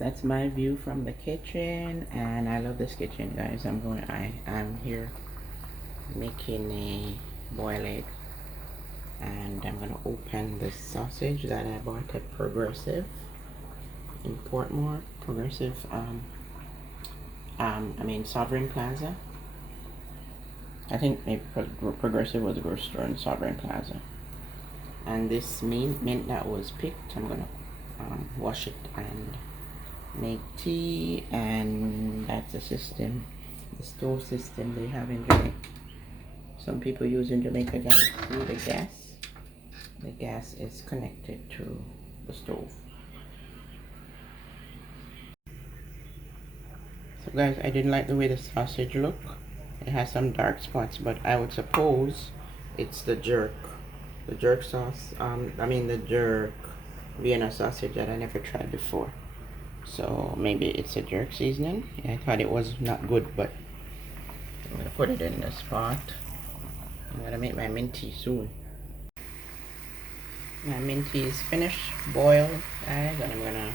that's my view from the kitchen, and I love this kitchen, guys. I'm here making a boiled egg, and I'm gonna open the sausage that I bought at Progressive in Portmore. Progressive, Sovereign Plaza. I think maybe Progressive was a grocery store in Sovereign Plaza. And this mint that was picked, I'm gonna wash it and make tea. And that's the system, the stove system they have in Jamaica. Some people use in Jamaica, guys, through the gas. The gas is connected to the stove. So guys, I didn't like the way the sausage looked. It has some dark spots, but I would suppose it's the jerk sauce. The jerk Vienna sausage that I never tried before. So maybe it's a jerk seasoning. Yeah, I thought it was not good, but I'm gonna put it in this pot. I'm gonna make my mint tea soon. My mint tea is finished, boiled, guys, and I'm gonna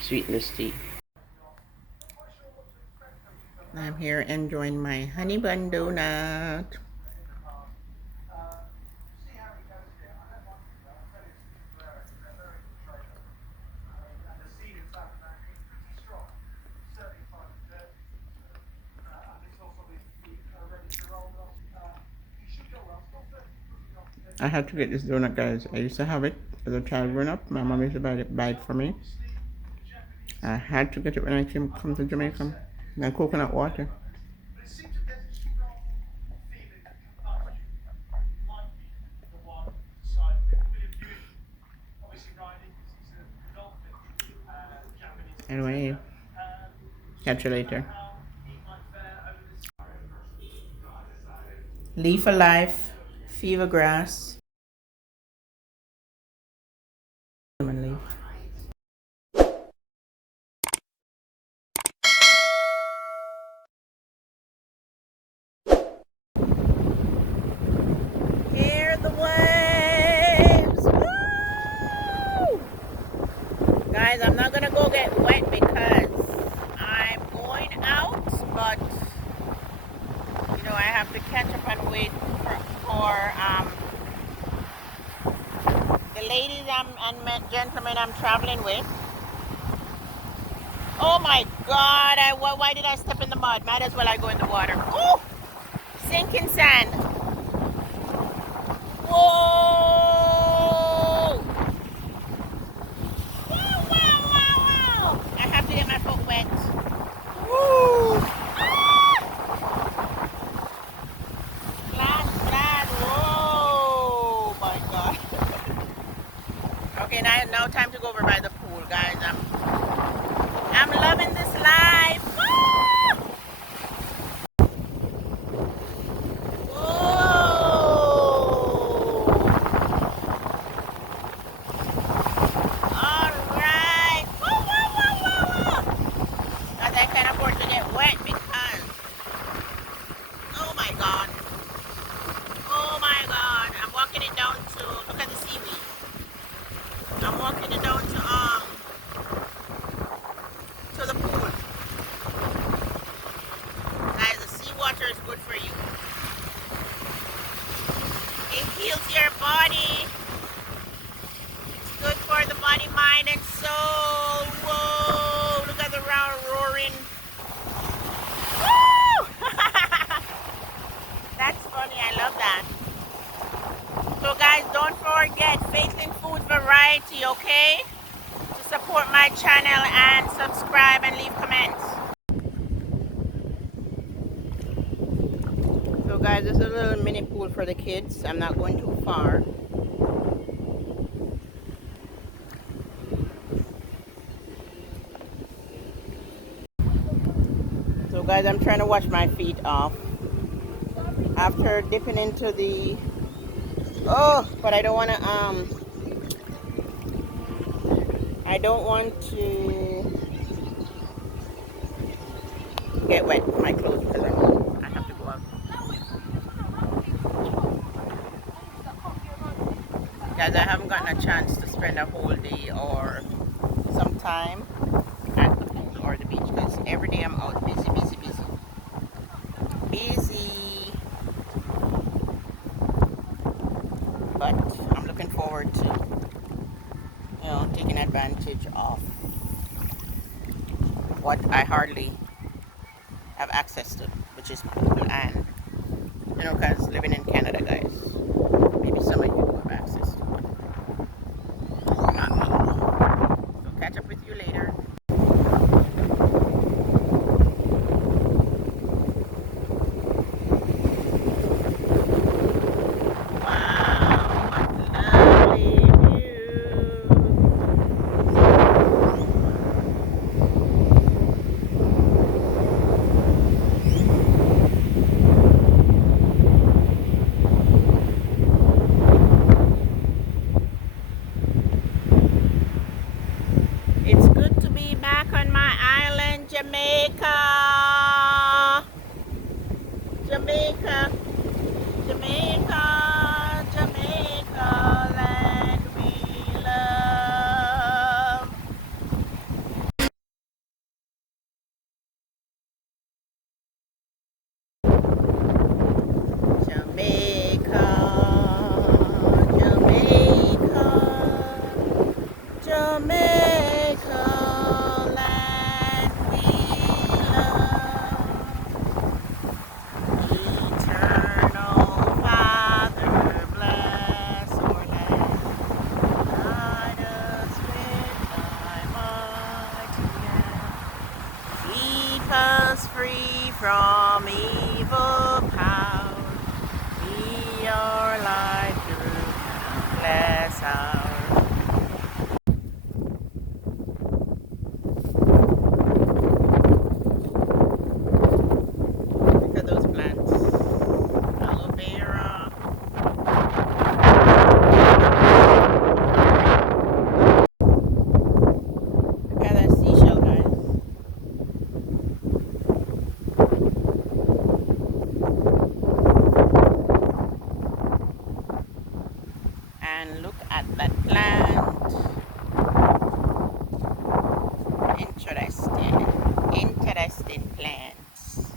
sweeten this tea. I'm here enjoying my honey bun donut. I had to get this donut, guys. I used to have it as a child growing up. My mom used to buy it for me. I had to get it when I come to Jamaica. And coconut water. Anyway, catch you later. Leaf of Life, fever grass, lemon leaf. Hear the waves. Woo! Guys, I'm not gonna go get wet because I'm going out, but I have to catch up and wait for the ladies and gentlemen I'm traveling with. Oh my God! Why did I step in the mud? Might as well I go in the water. Oh, sinking sand. Whoa! Wow! I have to get my foot wet. Woo! Flat. Whoa! My God. Okay, now time to go over by the pool, guys. I'm loving this life. Okay, to support my channel and subscribe and leave comments. So guys, this is a little mini pool for the kids. I'm not going too far. So guys, I'm trying to wash my feet off after dipping into the but I don't want to get wet in my clothes because I have to go out. Guys, I haven't gotten a chance to spend a whole day or some time time at the pool or the beach because every day I'm out busy, busy, busy. Busy. But I'm looking forward to, taking advantage of what I hardly have access to, which is pool. And, because living in Canada, guys, maybe some of you have access to it. Not me. So catch up with you later. It's good to be back on my island, Jamaica. Jamaica, Jamaica, Jamaica, land we love. Jamaica, Jamaica, Jamaica, land we love. Eternal Father, bless our land. Guide us with thy mighty hand. Keep us free from evil power. Be our light through countless hours. Look at those plants. Aloe vera. Look at that seashell, guys. And look at that plant. Interesting plants.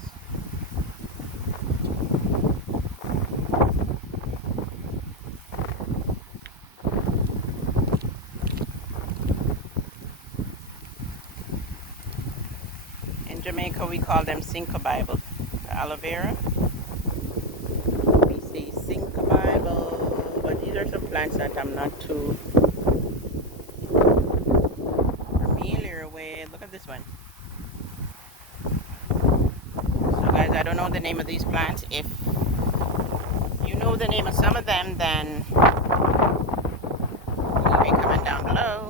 In Jamaica, we call them Cinco Bible, the aloe vera. We say Cinco Bible, but these are some plants that I'm not too familiar with. Look at this one. So guys, I don't know the name of these plants. If you know the name of some of them, then leave a comment down below.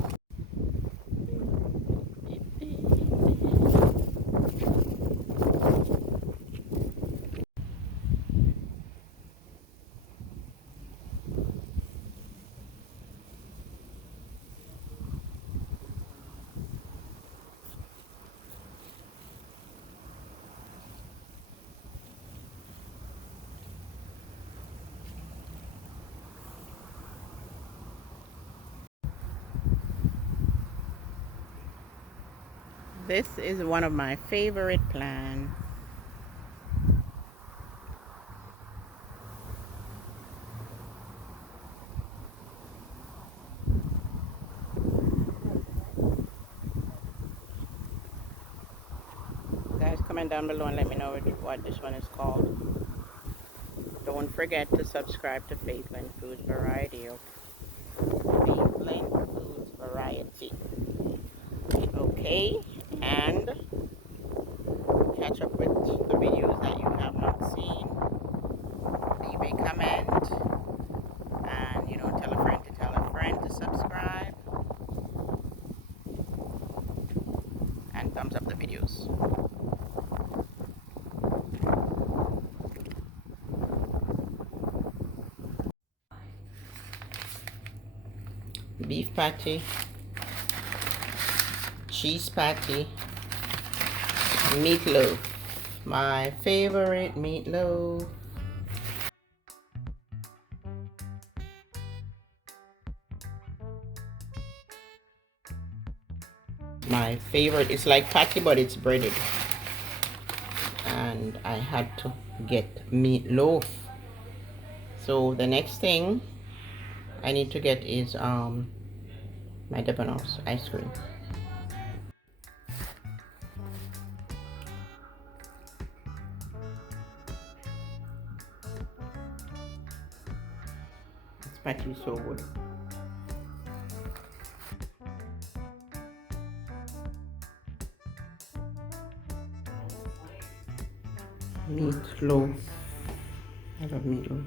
This is one of my favorite plants. Guys, comment down below and let me know what this one is called. Don't forget to subscribe to Faithland Foods Variety. Faithland Foods Variety. Okay, and catch up with the videos that you have not seen. Leave a comment, and tell a friend to subscribe, and thumbs up the videos. Beef patty, cheese patty, meatloaf. My favorite meatloaf. my favorite. It's like patty, but it's breaded. And I had to get meatloaf. So the next thing I need to get is my Depanos ice cream. This patty is so good. Meatloaf. I love meatloaf.